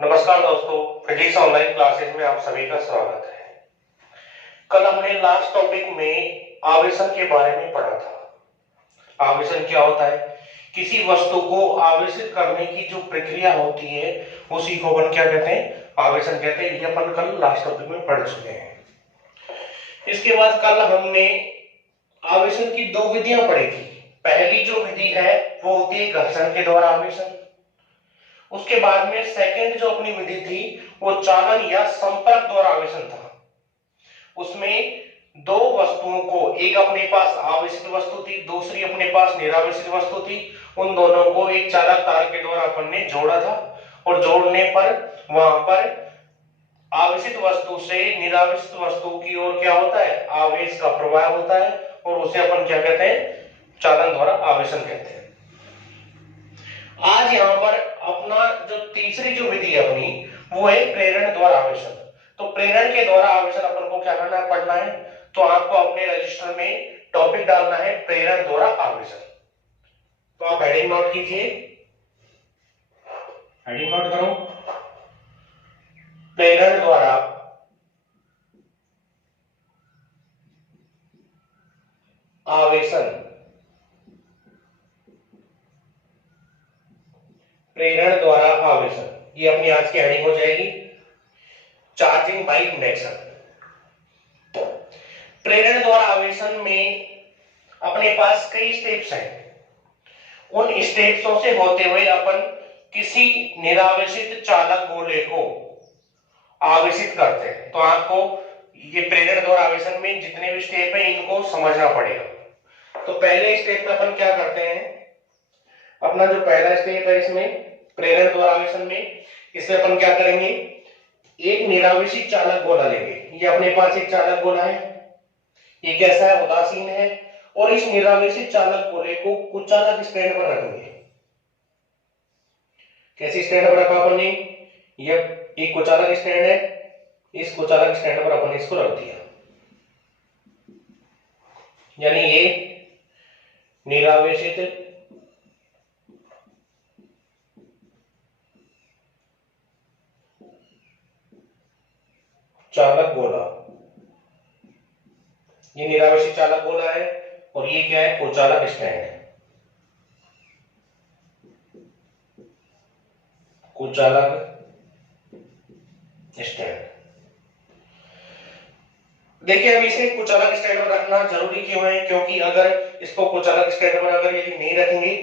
नमस्कार दोस्तों, physics online classes में आप सभी का स्वागत है। कल हमने लास्ट टॉपिक में आवेशन के बारे में पढ़ा था। आवेशन क्या होता है? किसी वस्तु को आवेशित करने की जो प्रक्रिया होती है उसी को अपन क्या कहते हैं? आवेशन कहते हैं। ये अपन कल लास्ट टॉपिक में पढ़ चुके हैं। इसके बाद कल हमने आवेशन की दो विधियां पढ़ी थी। पहली जो विधि है वो होती है घर्षण के द्वारा आवेशन। उसके बाद में सेकंड जो अपनी विधि थी वो चालन या संपर्क द्वारा आवेशन था। उसमें दो वस्तुओं को, एक अपने पास आवेशित वस्तु थी, दूसरी अपने पास निरावेशित वस्तु थी। उन दोनों को एक चालक तार के द्वारा अपन ने जोड़ा था और जोड़ने पर वहां पर आवेशित वस्तु से निरावेशित वस्तु की ओर क्या होता है? आवेश का प्रवाह होता है और उसे अपन क्या कहते हैं? चालन द्वारा आवेशन कहते हैं। आज यहां पर अपना जो तीसरी जो विधि है अपनी वो है प्रेरण द्वारा आवेशन। तो प्रेरण के द्वारा आवेशन अपन को क्या करना है? पढ़ना है। तो आपको अपने रजिस्टर में टॉपिक डालना है प्रेरण द्वारा आवेशन। तो आप हेडिंग नोट कीजिए, हेडिंग नोट करो, प्रेरण द्वारा आवेशन। प्रेरण द्वारा आवेशन, ये अपनी आज की हेडिंग हो जाएगी। Charging by induction. प्रेरण द्वारा आवेशन में अपने पास कई स्टेप्स हैं। उन स्टेप्सों से होते हुए अपन किसी निरावेशित चालक गोले को आवेशित करते हैं। तो आपको ये प्रेरण द्वारा आवेशन में जितने भी स्टेप हैं इनको समझना पड़ेगा। तो पहले स्टेप में अपन क्या करते हैं? अपना जो पहला स्टेप है इसमें प्रेरण द्वारा आवेशन में, इसमें अपन क्या करेंगे? एक निरावेशित चालक गोला लेंगे। ये अपने पास एक चालक गोला है, ये कैसा है? उदासीन है। और इस निरावेशित चालक गोले को कुचालक स्टैंड पर रखेंगे। कैसे स्टैंड पर रखा अपन ने? ये एक कुचालक स्टैंड है, इस कुचालक स्टैंड पर अपन इसको रख दिया। यानी ये निरावेशित चालक गोला, ये निरावेशित चालक गोला है और ये क्या है? कुचालक स्टैंड है। कुचालक स्टैंड। देखिए, अब इसे कुचालक स्टैंड पर रखना जरूरी क्यों है? क्योंकि अगर इसको कुचालक स्टैंड पर अगर यदि नहीं रखेंगे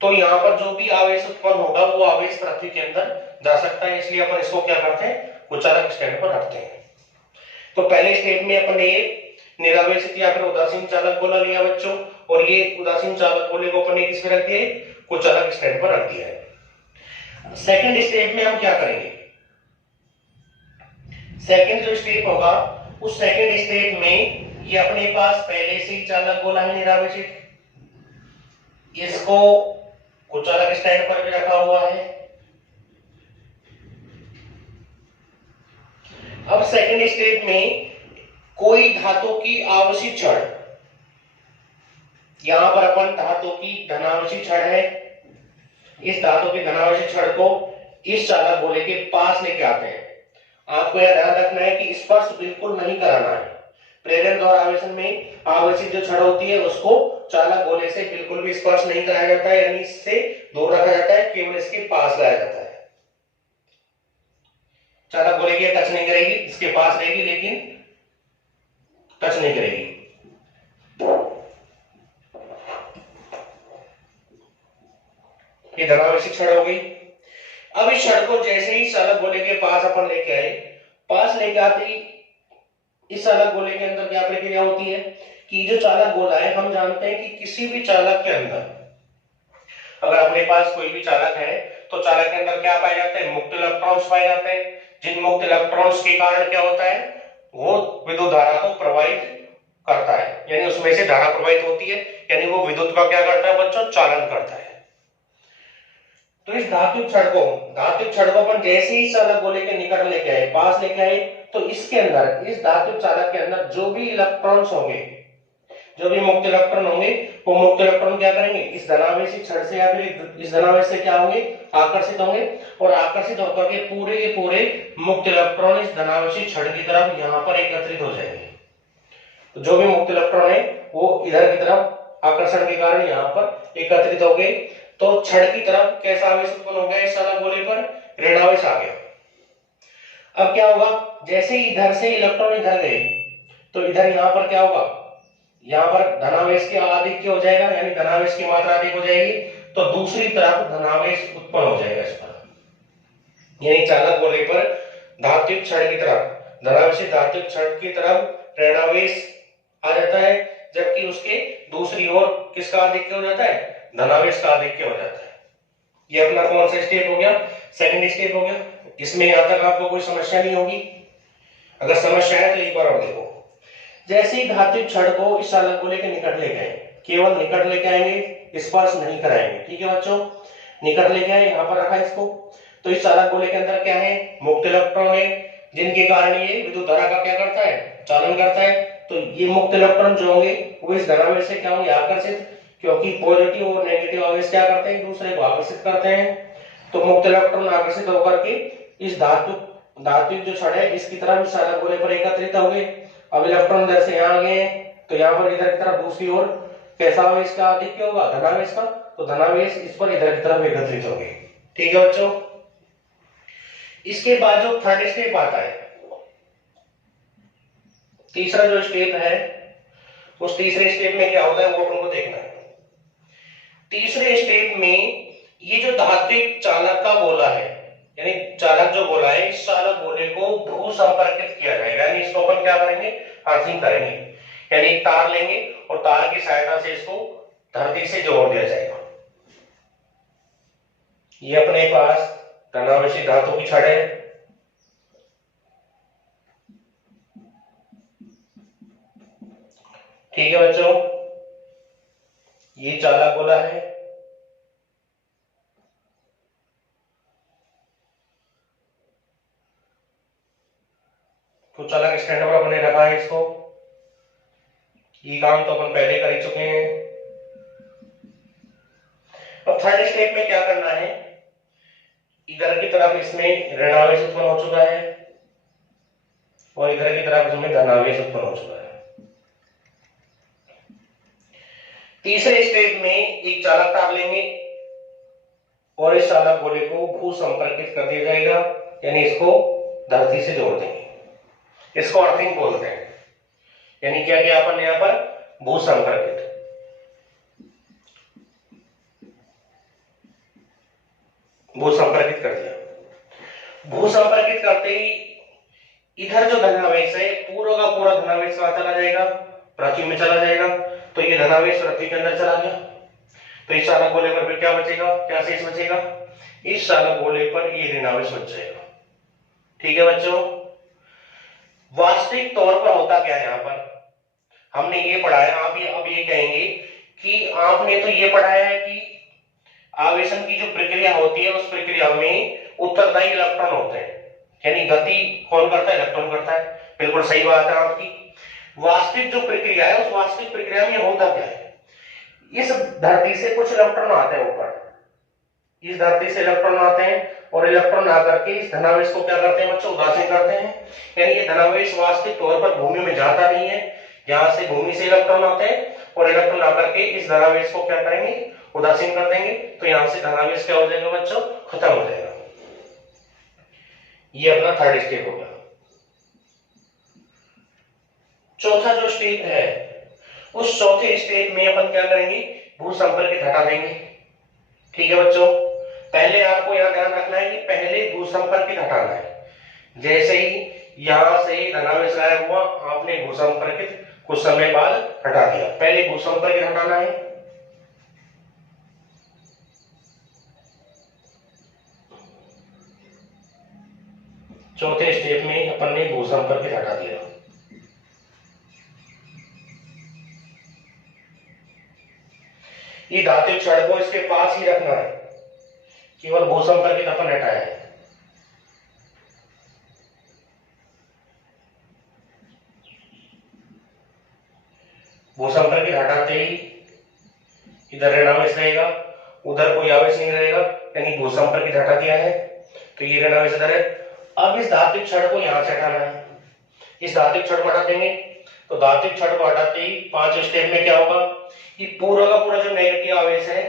तो यहाँ पर जो भी आवेश उत्पन्न होगा वो आवेश पृथ्वी के अंदर जा सकता है। इसलिए अपन इसको क्या करते हैं? कुचालक स्टैंड पर रखते हैं। तो पहले स्टेप में अपन ये निरावेशित या फिर उदासीन चालक गोला लिया बच्चों, और ये उदासीन चालक गोले को अपन किस में रख दिए? कुचालक स्टैंड पर रख दिया है। सेकंड स्टेप में हम क्या करेंगे? सेकंड जो स्टेप होगा उस सेकंड स्टेप में ये अपने पास पहले से ही चालक गोला है निरावेशित, इसको कुचालक स्टैंड पर भी रखा हुआ है। अब सेकंड स्टेप में कोई धातु की आवेशित छड़, यहां पर अपन धातु की धनावेशित छड़ है, इस धातु की धनावेशित छड़ को इस चालक गोले के पास लेके आते हैं। आपको यह ध्यान रखना है कि स्पर्श बिल्कुल नहीं कराना है। प्रेरण द्वारा आवेशन में आवेशित जो छड़ होती है उसको चालक गोले से बिल्कुल भी स्पर्श नहीं कराया जाता है, यानी इससे दूर रखा जाता है, केवल इसके पास लाया जाता है। चालक गोले की टच नहीं करेगी, इसके पास रहेगी लेकिन टच नहीं करेगी। ये धनावेशित छड़ हो गई। अब इस छड़ को जैसे ही चालक गोले के पास अपन लेके आए, पास लेके आते ही इस चालक गोले के अंदर क्या प्रक्रिया होती है कि जो चालक गोला है, हम जानते हैं कि किसी भी चालक के अंदर अगर अपने पास कोई भी चालक है तो चालक के अंदर क्या पाए जाते हैं? मुक्त इलेक्ट्रॉन्स पाए जाते हैं। जिन मुक्त इलेक्ट्रॉन्स के कारण क्या होता है? वो विद्युत धारा को प्रवाहित करता है, यानी उसमें से धारा प्रवाहित होती है, यानी वो विद्युत का क्या करता है बच्चों? चालन करता है। तो इस धात्विक छड़ को अपन जैसे ही चालक गोले के निकट लेके आए, पास लेके आए, तो इसके अंदर, इस धात्विक चालक के अंदर जो भी इलेक्ट्रॉन्स होंगे, जो भी मुक्त इलेक्ट्रॉन होंगे वो मुक्त इलेक्ट्रॉन क्या करेंगे, इस धनावेशी छड़ से या फिर इस धनावेश से क्या होंगे, आकर्षित होंगे, और आकर्षित होकर के पूरे के पूरे मुक्त इलेक्ट्रॉन इस धनावेशी छड़ की तरफ यहाँ पर एकत्रित हो जाएंगे। तो जो भी मुक्त इलेक्ट्रॉन है वो इधर की तरफ आकर्षण के कारण यहाँ पर एकत्रित हो गए। तो छड़ की तरफ कैसा आवेश उत्पन्न हो गया, इस सारा गोले पर ऋणावेश आ गया। अब क्या होगा, जैसे ही इधर से इलेक्ट्रॉन इधर गए तो इधर यहाँ पर क्या होगा, यहाँ पर धनावेश के आधिक्य हो जाएगा, यानी धनावेश की मात्रा अधिक हो जाएगी, तो दूसरी तरफ धनावेश उत्पन्न हो जाएगा इस पर, यानी चालक गोले पर धात्विक छड़ की तरफ धनावेशी धात्विक छड़ की तरफ ऋणावेश आ जाता है, जबकि उसके दूसरी ओर किसका आधिक्य हो जाता है, धनावेश का आधिक्य हो जाता है। ये अपना कौन सा स्टेप हो गया, सेकंड स्टेप हो गया। इसमें यहां तक आपको कोई समस्या नहीं होगी, अगर समस्या है तो एक बार और देखो। जैसे ही धात्विक छड़ को इस चालक गोले के निकट लेके आए, केवल निकट लेके आएंगे, स्पर्श नहीं कराएंगे, ठीक है बच्चों, निकट लेके आए, यहाँ पर रखा है इसको। तो इस चालक गोले के अंदर क्या है, मुक्त इलेक्ट्रॉन है, जिनके कारण ये विद्युत धारा का क्या करता है, चालन करता है। तो ये मुक्त इलेक्ट्रॉन जो होंगे वो इस धनावेश से क्या होंगे, आकर्षित, क्योंकि पॉजिटिव और नेगेटिव आवेश क्या करते हैं, एक दूसरे को आकर्षित करते हैं। तो मुक्त इलेक्ट्रॉन आकर्षित होकर के इस धात्विक जो छड़ है इसकी तरफ इस चालक गोले पर एकत्रित हो गए। अब इलेक्ट्रॉन इधर से यहाँ आ गए तो यहाँ पर इधर की तरफ दूसरी ओर कैसा आवेश का आधिक्य होगा, धनावेश का, तो धनावेश इस पर इधर की तरफ एकत्रित हो गए। ठीक है बच्चों, इसके बाद जो थर्ड स्टेप आता है, तीसरा जो स्टेप है, उस तीसरे स्टेप में क्या होता है वो अपन को देखना है। तीसरे स्टेप में ये जो धात्विक चालक का गोला है, यानी चालक जो गोला है, इस चालक गोले को भू संपर्कित किया जाएगा, यानी इसको अपन क्या करेंगे, अर्थिंग करेंगे, यानी एक तार लेंगे और तार की सहायता से इसको धरती से जोड़ दिया जाएगा। ये अपने पास धनावेशी धातु की छड़ है, ठीक है बच्चों, ये चालक गोला है, तो चालक स्टैंड पर अपने रखा है इसको। ये काम तो अपन पहले कर ही चुके हैं। अब थर्ड स्टेप में क्या करना है, इधर की तरफ इसमें ऋणावेश उत्पन्न हो चुका है और इधर की तरफ इसमें धनावेश उत्पन्न हो चुका है। तीसरे स्टेप में एक चालक तार लेंगे और इस चालक गोले को भू संपर्कित कर दिया जाएगा, यानी इसको धरती से जोड़ देंगे, इसको अर्थिंग बोलते हैं। यानी क्या किया अपन ने यहां पर, भू संपर्कित, भू संपर्कित कर दिया। भू संपर्कित करते ही इधर जो धनावेश है पूरा का पूरा धनावेश कहां चला जाएगा, पृथ्वी में चला जाएगा। तो ये धनावेश पृथ्वी के अंदर चला गया, तो इस चालक गोले पर क्या बचेगा, क्या शेष बचेगा, इस चालक गोले पर ये ऋणावेश बच जाएगा। ठीक है बच्चों, वास्तविक तौर पर होता क्या है, यहां पर हमने ये पढ़ा है, आप ये अब ये कहेंगे कि आपने तो ये पढ़ाया है कि आवेशन की जो प्रक्रिया होती है उस प्रक्रिया में उत्तरदायी इलेक्ट्रॉन होते हैं, यानी गति कौन करता है, इलेक्ट्रॉन करता है। बिल्कुल सही बात है आपकी। वास्तविक जो प्रक्रिया है उस वास्तविक प्रक्रिया में होता क्या है, इस धरती से कुछ इलेक्ट्रॉन आते हैं ऊपर, इस धरती से इलेक्ट्रॉन आते हैं और इलेक्ट्रॉन आकर के इस धनावेश को क्या करते हैं बच्चों, उदासीन करते हैं। यानी ये धनावेश वास्तविक तौर पर भूमि में जाता नहीं है, यहां से भूमि से इलेक्ट्रॉन आते हैं और इलेक्ट्रॉन आकर के इस धनावेश को क्या करेंगे, उदासीन कर देंगे। तो यहां से धनावेश क्या हो जाएगा बच्चों, खत्म हो जाएगा। ये अपना थर्ड स्टेप हो गया। चौथा जो स्टेप है, उस चौथे स्टेप में अपन क्या करेंगे, भू संपर्कित हटा देंगे। ठीक है बच्चों, पहले आपको यहां ध्यान रखना है कि पहले भू संपर्कित हटाना है। जैसे ही यहां से धनावेश गायब हुआ, आपने भू संपर्कित कुछ समय बाद हटा दिया, पहले भू संपर्कित हटाना है। चौथे स्टेप में अपन ने भू संपर्कित हटा दिया। ये धात्विक छड़ को इसके पास ही रखना है, केवल भू संपर्कित अपन हटाया है। भूसंपर्क हटाते ही इधर ऋण आवेश रहेगा, उधर कोई आवेश नहीं रहेगा, यानी भूसंपर्क हटा दिया है तो ये ऋण आवेश इधर है। अब इस धात्विक छड़ को यहां से हटाना है, इस धात्विक छड़ को हटा देंगे तो धात्विक छड़ को हटाते ही 5 स्टेप में क्या होगा, ये पूरा का पूरा जो नेगेटिव आवेश है,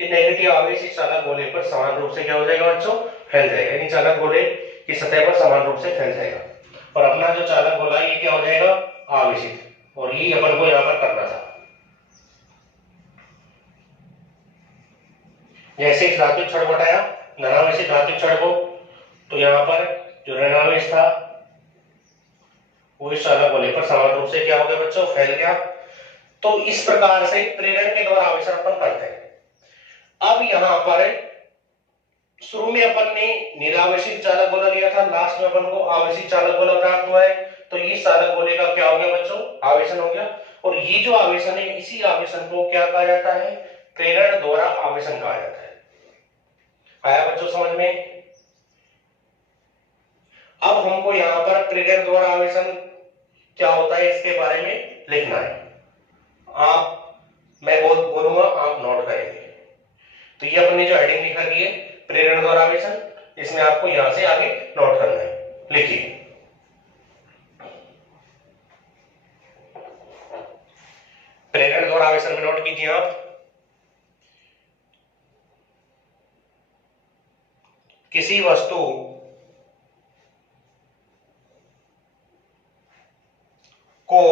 ये नेगेटिव आवेश इस चालक गोले पर समान रूप से क्या हो जाएगा बच्चों, फैल जाएगा, यानी चालक गोले की सतह पर समान रूप से फैल जाएगा और अपना जो चालक गोला ये क्या हो जाएगा, आवेशित। और ये अपन को यहां पर करना था। जैसे इस धात्विक छड़ को हटाया धनावेशित धात्विक छड़ को, तो यहां पर जो ऋणावेश था वो इस चालक गोले पर समान रूप से क्या हो गया बच्चों, फैल गया। तो इस प्रकार से प्रेरण के द्वारा आवेशन अपन करते हैं। अब यहां पर शुरू में अपन ने निरावेशित चालक गोला लिया था, लास्ट में अपन को आवेशित चालक गोला प्राप्त हुआ है, तो ये चालक गोले का क्या हो गया बच्चों, आवेशन हो गया। और ये जो आवेशन है, इसी आवेशन को क्या कहा जाता है, प्रेरण द्वारा आवेशन कहा जाता है। आया बच्चों समझ में? अब हमको यहाँ पर प्रेरण द्वारा आवेशन क्या होता है इसके बारे में लिखना है। मैं बोलूंगा, आप नोट करेंगे। तो ये अपने जो हेडिंग लिख रखी है प्रेरण द्वारा आवेशन, इसमें आपको यहां से आगे नोट करना है। लिखिए, प्रेरण द्वारा आवेशन में नोट कीजिए आप, किसी वस्तु को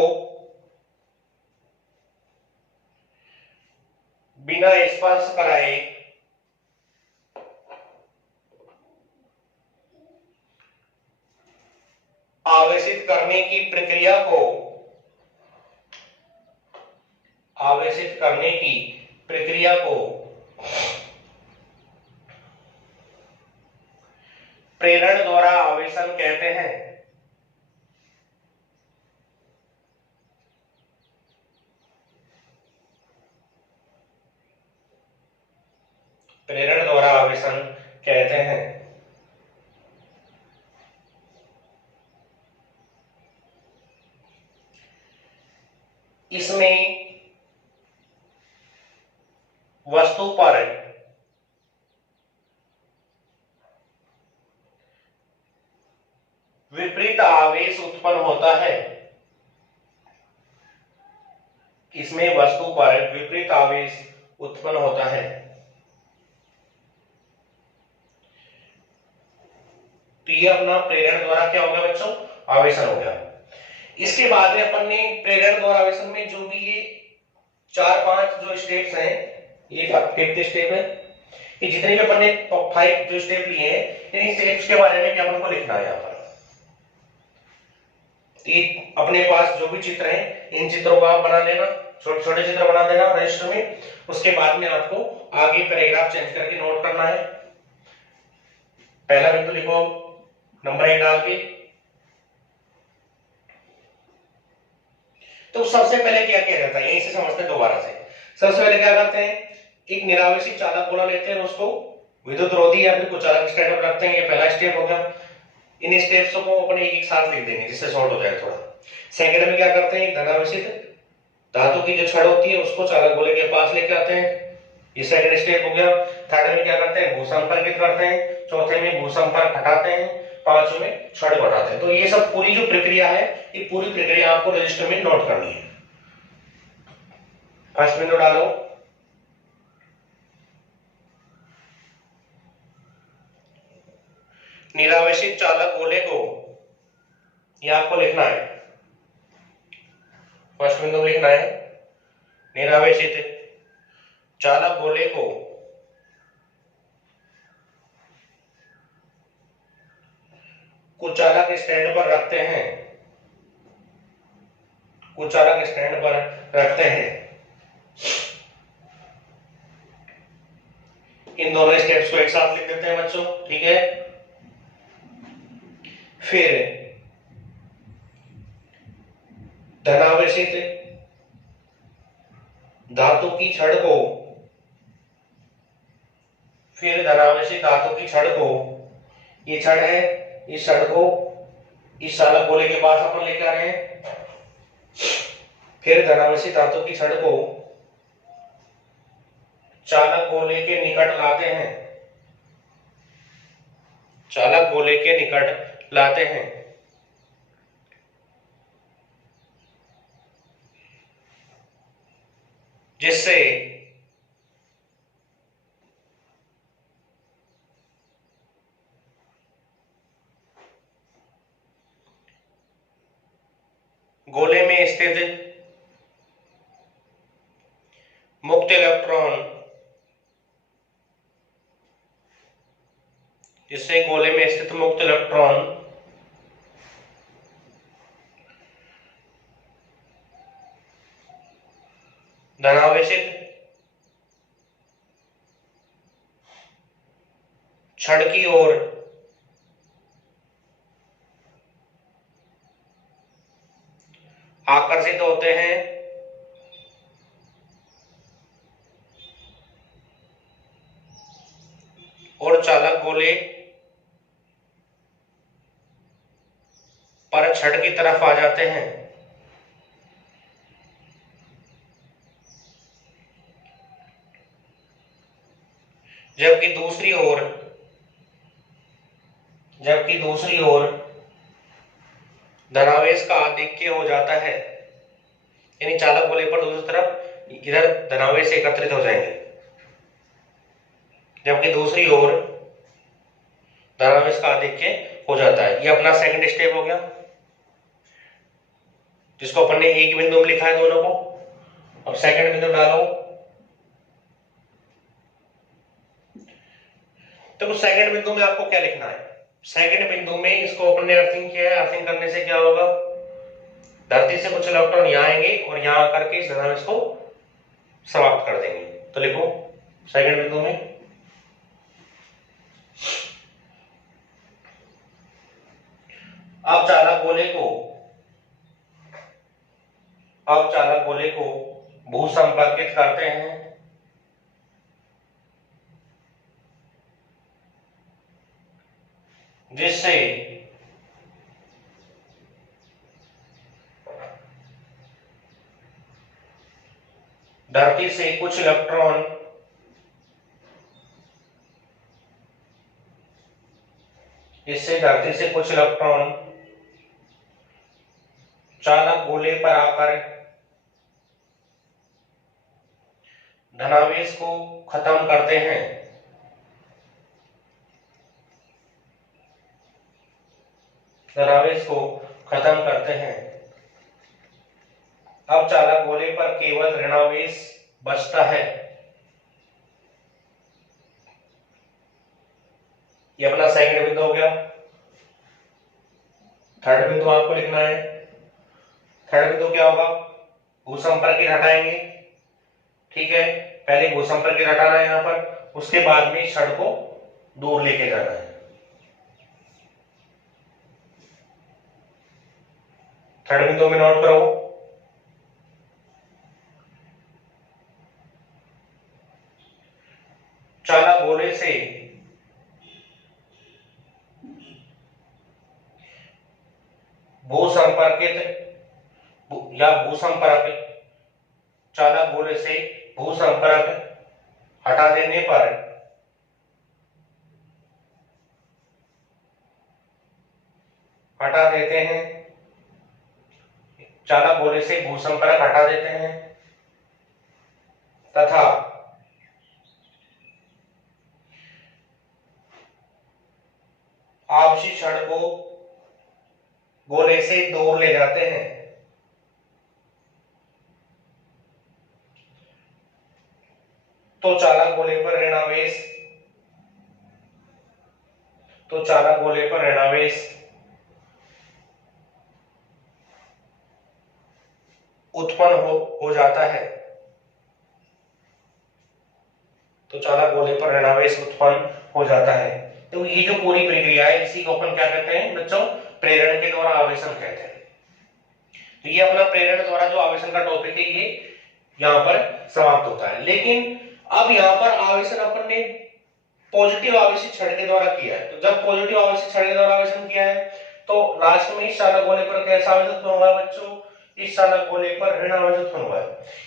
बिना स्पर्श कराए आवेशित करने की प्रक्रिया को प्रेरण द्वारा आवेशन कहते हैं। प्रेरण द्वारा आवेशन कहते हैं। इसमें वस्तु पर विपरीत आवेश उत्पन्न होता है। इसमें वस्तु पर विपरीत आवेश उत्पन्न होता है। तो ये अपना प्रेरण द्वारा क्या हो गया बच्चों, आवेशन हो गया। इसके बाद में अपन ने प्रेरण द्वारा आवेशन में जो भी ये 4-5 जो स्टेप्स हैं, ये 5th स्टेप है, ये जितने भी अपन ने 5 जो स्टेप लिए हैं, इन स्टेप्स के बारे में क्या अपन को लिखना है। यहाँ पर ये अपने पास जो भी चित्र हैं, इन चित्रों को आप बना लेना, छोटे छोटे चित्र बना देना रजिस्टर में। उसके बाद में आपको आगे पैराग्राफ चेंज करके नोट करना है। पहला बिंदु लिखो नंबर 1 डाल के। तो सबसे पहले क्या किया जाता है, यहीं से समझते हैं दोबारा से। सबसे पहले क्या करते हैं, एक निरावेशित चालक गोला लेते हैं, उसको विद्युत रोधी या फिर कुचालक स्टैंड पर रखते हैं। ये पहला स्टेप हो गया। इन स्टेप्स को अपने एक साथ लिख देंगे जिससे शॉर्ट हो जाए थोड़ा। सेकंड में क्या करते हैं, धनावेशित धातु की जो छड़ होती है उसको चालक गोले के पास लेके आते हैं। ये सेकंड स्टेप हो गया। थर्ड में क्या करते हैं, भूसंपर्कित करते हैं। चौथे में भूसंपर्क हटाते हैं। पांचवें में छड़ को हटाते हैं। तो ये सब पूरी जो प्रक्रिया है, ये पूरी प्रक्रिया आपको रजिस्टर में नोट करनी है। फर्स्ट बिंदु डालो, निरावेशित चालक गोले को, ये आपको लिखना है। फर्स्ट बिंदु लिखना है, निरावेशित चालक गोले को कुचालक स्टैंड पर रखते हैं। कुचालक स्टैंड पर रखते हैं। इन दोनों स्टेप्स को एक साथ लिख देते हैं बच्चों, ठीक है। फिर धनावेशित धातु की छड़ को, फिर धनावेशित धातु की छड़ को, ये छड़ है, इस छड़ को इस चालक गोले के पास अपन लेके आ रहे हैं। फिर धनावेशी धातु की छड़ को चालक गोले के निकट लाते हैं, चालक गोले के निकट लाते हैं, जिससे गोले में स्थित मुक्त इलेक्ट्रॉन, जिससे गोले में स्थित मुक्त इलेक्ट्रॉन धनावेशित छड़ की ओर आकर्षित होते हैं और चालक गोले पर छड़ की तरफ आ जाते हैं। जबकि दूसरी ओर धनावेश का आधिक्य हो जाता है, यानी चालक गोले पर दूसरी तरफ इधर धनावेश एकत्रित हो जाएंगे, जबकि दूसरी ओर धनावेश का आधिक्य हो जाता है। ये अपना सेकंड स्टेप हो गया, जिसको अपन ने एक बिंदु में लिखा है दोनों को। अब सेकंड बिंदु डालो, तो सेकंड बिंदु में आपको क्या लिखना है? सेकंड बिंदु में इसको अपन ने अर्थिंग किया है। अर्थिंग करने से क्या होगा, धरती से कुछ इलेक्ट्रॉन यहाँ आएंगे और यहाँ आकर के इस धनावेश को समाप्त कर देंगे। तो लिखो सेकंड बिंदु में अब चालक गोले को भूसंपर्कित करते हैं, जिससे धरती से कुछ इलेक्ट्रॉन चालक गोले पर आकर धनावेश को खत्म करते हैं। अब चालक गोले पर केवल ऋणावेश बचता है। ये अपना सेकंड बिंदु हो गया। थर्ड बिंदु आपको लिखना है। थर्ड बिंदु क्या होगा, भूसंपर्कित हटाएंगे। ठीक है, पहले भूसंपर्कित हटाना है यहां पर, उसके बाद में छड़ को दूर लेके जाना है। थर्ड बिंदु में नोट करो, चालक गोले से चालक गोले से भूसंपर्क हटा देने पर चालक गोले से भूसंपर्क हटा देते हैं तथा आवेशित छड़ को गोले से दूर ले जाते हैं। तो चालक गोले पर ऋणावेश उत्पन्न हो जाता है। तो चालक गोले पर ऋणावेश उत्पन्न हो जाता है। तो ये जो पूरी प्रक्रिया है, इसी को अपन क्या कहते हैं बच्चों, प्रेरण के द्वारा आवेशन कहते हैं। तो ये अपना प्रेरण द्वारा जो आवेशन का टॉपिक है, ये यहाँ पर समाप्त होता है। लेकिन अब यहाँ पर आवेशन अपन ने पॉजिटिव आवेशित छड़ के द्वारा किया है। तो जब पॉजिटिव आवेशित छड़ के द्वारा आवेशन किया है, तो लास्ट में इस चालक गोले पर कैसा आवेशन होगा बच्चों, इस चालक गोले पर ऋण आवेश उत्पन्न हुआ है,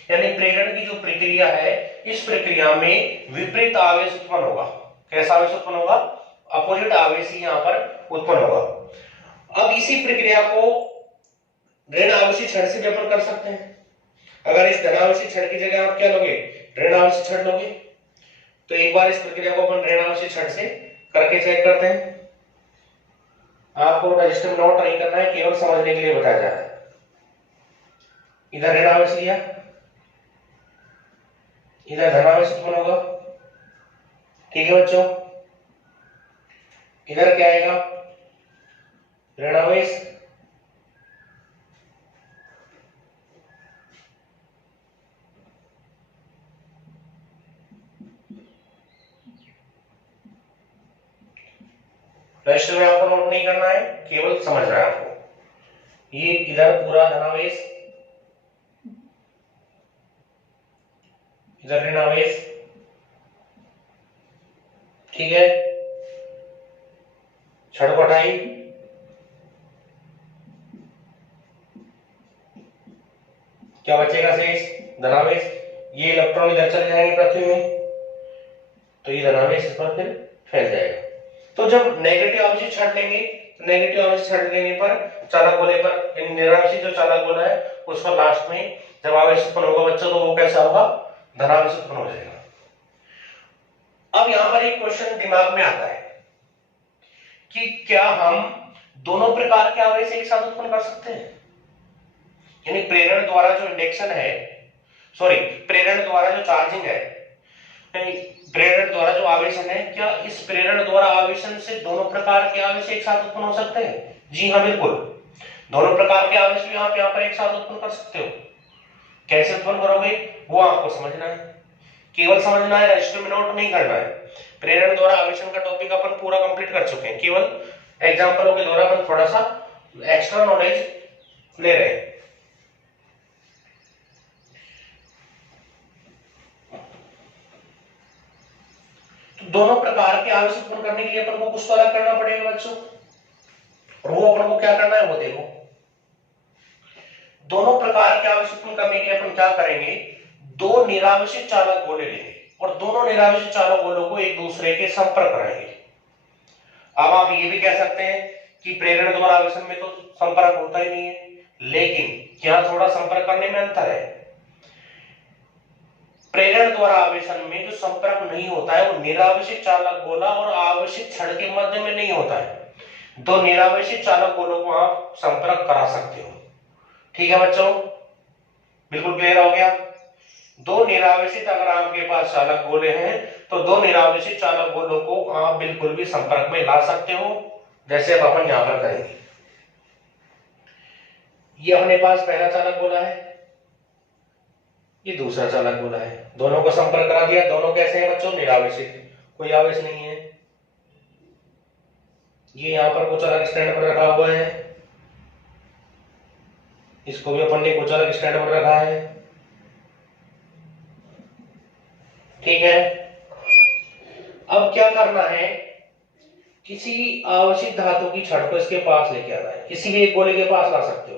यानी प्रेरण की जो प्रक्रिया है इस प्रक्रिया में विपरीत आवेश उत्पन्न होगा। कैसा आवेश उत्पन्न होगा? अपोजिट आवेश ही यहाँ पर उत्पन्न होगा। अब इसी प्रक्रिया को ऋण आवेशी छड़ से भी अपन कर सकते हैं। अगर इस धनावेशी छड़ की जगह आप क्या लोगे? ऋण आवेशी छड़ लोगे। तो एक बार इस प्रक्रिया को अपन ऋण आवेशी छड़ से करके चेक करते हैं। आपको रजिस्टर में नोट नहीं करना है, केवल समझने के लिए बताया जा रहा है। इधर ऋण आवेश लिया, इधर धनावेश उत्पन्न होगा। ठीक है बच्चों, इधर क्या आएगा? ऋण आवेश, रजिस्टर में आपको नोट नहीं करना है, केवल समझना है आपको। ये इधर पूरा धनावेश, इधर ऋण आवेश। ठीक है, छड़ को हटाई, क्या बचेगा शेष? धनावेश। ये इलेक्ट्रॉन इधर चले जाएंगे पृथ्वी में, तो ये धनावेश इस पर फिर फैल जाएगा। तो जब नेगेटिव आवेश छड़ लेंगे, तो नेगेटिव आवेश छड़ लेने पर चालक गोले पर, निरावेशी जो चालक गोला है उस पर लास्ट में जब आवेश उत्पन्न होगा बच्चों, तो वो कैसा होगा? धनावेश उत्पन्न हो जाएगा। अब यहां पर एक क्वेश्चन दिमाग में आता है कि क्या हम दोनों प्रकार के आवेश एक साथ उत्पन्न कर सकते हैं? यानी प्रेरण द्वारा जो इंडक्शन है, सॉरी प्रेरण द्वारा जो चार्जिंग है, प्रेरण द्वारा जो आवेशन है, क्या इस प्रेरण द्वारा आवेशन से दोनों प्रकार के आवेश एक साथ उत्पन्न हो सकते हैं? जी हाँ, बिल्कुल। दोनों प्रकार के आवेश भी आप यहाँ पर एक साथ उत्पन्न कर सकते हो। कैसे उत्पन्न करोगे वो आपको समझना है, केवल समझना है, रजिस्टर में नोट नहीं करना है। प्रेरण द्वारा आवेशन का टॉपिक अपन पूरा कंप्लीट कर चुके हैं, केवल एग्जांपलों के द्वारा अपन थोड़ा सा एक्स्ट्रा नॉलेज ले रहे हैं। तो दोनों प्रकार के आवेश उत्पन्न करने के लिए अपन को कुछ तो अलग करना पड़ेगा बच्चों, और वो अपन को क्या करना है वो देखो। दोनों प्रकार के आवेश उत्पन्न करने के लिए अपन क्या करेंगे? दो निरावेशित चालक गोले लेंगे और दोनों निरावेशित चालक गोलों को एक दूसरे के संपर्क कराएंगे। अब आप ये भी कह सकते हैं कि प्रेरण द्वारा आवेशन में तो संपर्क होता ही नहीं है, लेकिन क्या थोड़ा संपर्क करने में अंतर है? प्रेरण द्वारा आवेशन में जो संपर्क नहीं होता है वो निरावेशित चालक गोला और आवेशित छड़ के मध्य में नहीं होता है। दो निरावेशित चालक गोलों को आप संपर्क करा सकते हो। ठीक है बच्चों, बिल्कुल क्लियर हो गया? दो निरावेशित अगर आपके पास चालक गोले हैं तो दो निरावेशित चालक गोलों को आप बिल्कुल भी संपर्क में ला सकते हो, जैसे अब अपन यहां पर करेंगे। ये अपने पास पहला चालक गोला है, ये दूसरा चालक गोला है, दोनों को संपर्क करा दिया। दोनों कैसे हैं बच्चों? निरावेशित, कोई आवेश नहीं है। ये यहां पर कुछ अलग स्टैंड पर रखा हुआ है, इसको भी अपन ने कुछ अलग स्टैंड पर रखा है। ठीक है, अब क्या करना है? किसी आवेशित धातु की छड़ को इसके पास लेके आना है, किसी भी एक गोले के पास ला सकते हो।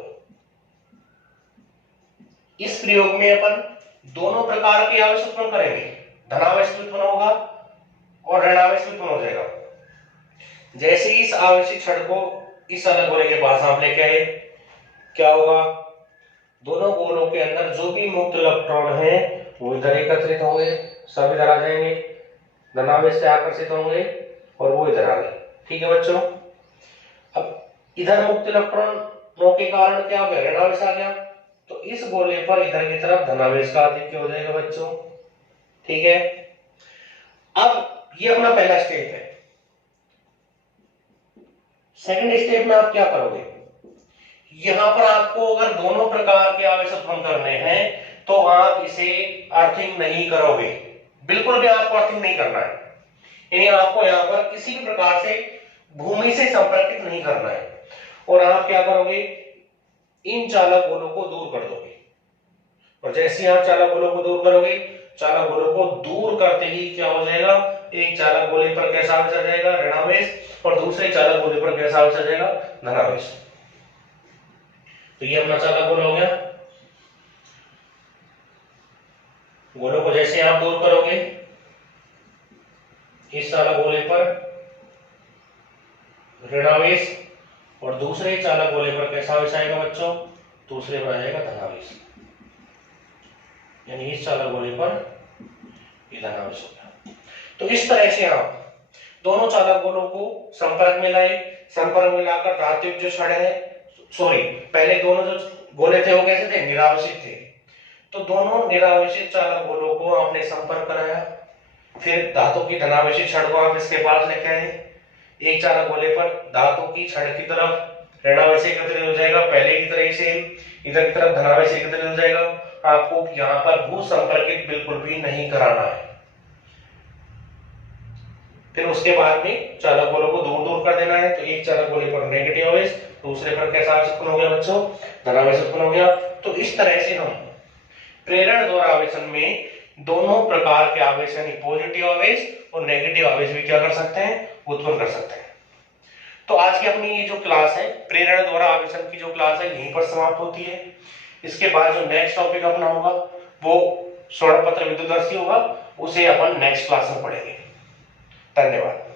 इस प्रयोग में अपन दोनों प्रकार के आवेश उत्पन्न करेंगे, धनावेश भी उत्पन्न होगा और ऋणावेश भी उत्पन्न हो जाएगा। जैसे इस आवेशित छड़ को इस अलग गोले के पास आप लेके आए, क्या होगा? दोनों गोलों के अंदर जो भी मुक्त इलेक्ट्रॉन है वो इधर एकत्रित होंगे, सब इधर आ जाएंगे, धनावेश से आकर्षित होंगे और वो इधर आ गए। ठीक है बच्चों, अब इधर मुक्त इलेक्ट्रॉनों के कारण क्या हो गया? ऋणावेश आ गया, तो इस गोले पर इधर की तरफ धनावेश का आधिक्य हो जाएगा बच्चों। ठीक है, अब ये अपना पहला स्टेप है। सेकंड स्टेप में आप क्या करोगे? यहां पर आपको अगर दोनों प्रकार के आवेश उत्पन्न करने हैं तो आप इसे अर्थिंग नहीं करोगे, बिल्कुल भी आपको अर्थिंग नहीं करना है। यानी आपको यहां पर किसी भी प्रकार से भूमि से संपर्कित नहीं करना है, और आप क्या करोगे? इन चालक गोलों को दूर कर दोगे, और जैसे आप चालक गोलों को दूर करोगे, चालक गोलों को दूर करते ही क्या हो जाएगा? एक चालक गोले पर कैसा आवेश आ जाएगा? ऋणावेश, और दूसरे चालक गोले पर कैसा आवेश आ जाएगा? धनावेश। तो ये अपना चालक गोला हो गया। गोलों को जैसे आप दूर करोगे इस चालक गोले पर ऋणावेश और दूसरे चालक गोले पर कैसा आवेश आएगा बच्चों, दूसरे पर आ जाएगा धनावेश, यानी इस चालक गोले पर ये धनावेश हो गया। तो इस तरह से आप दोनों चालक गोलों को संपर्क में लाए, संपर्क में लाकर धात्विक जो छड़ है, सॉरी पहले दोनों जो गोले थे वो कैसे थे, निरावेशित थे, तो दोनों निरावेशित चालक गोलों को आपने संपर्क कराया, फिर धातु की धनावेशित छड़ को आप इसके पास लेके आए, एक चालक गोले पर धातु की छड़ की तरफ ऋणावेश एकत्रित हो जाएगा, पहले की तरह से इधर की तरफ धनावेश एकत्रित हो जाएगा। आपको यहाँ पर भू संपर्कित बिल्कुल भी नहीं कराना है। फिर उसके बाद में चालक गोलों को दूर दूर कर देना है, तो एक चालक गोले पर नेगेटिव आवेश, दूसरे पर कैसा आवेश उत्पन्न हो गया बच्चों, धनावेश उत्पन्न हो गया। तो इस तरह से हम प्रेरण द्वारा आवेशन में दोनों प्रकार के आवेश यानी पॉजिटिव आवेश और नेगेटिव आवेश भी क्या कर सकते हैं, उत्पन्न कर सकते हैं। तो आज की अपनी ये जो क्लास है प्रेरण द्वारा आवेशन की जो क्लास है यहीं पर समाप्त होती है। इसके बाद जो नेक्स्ट टॉपिक अपना होगा वो स्वर्णपत्र विद्युतदर्शी होगा, उसे अपन नेक्स्ट क्लास में पढ़ेंगे। धन्यवाद।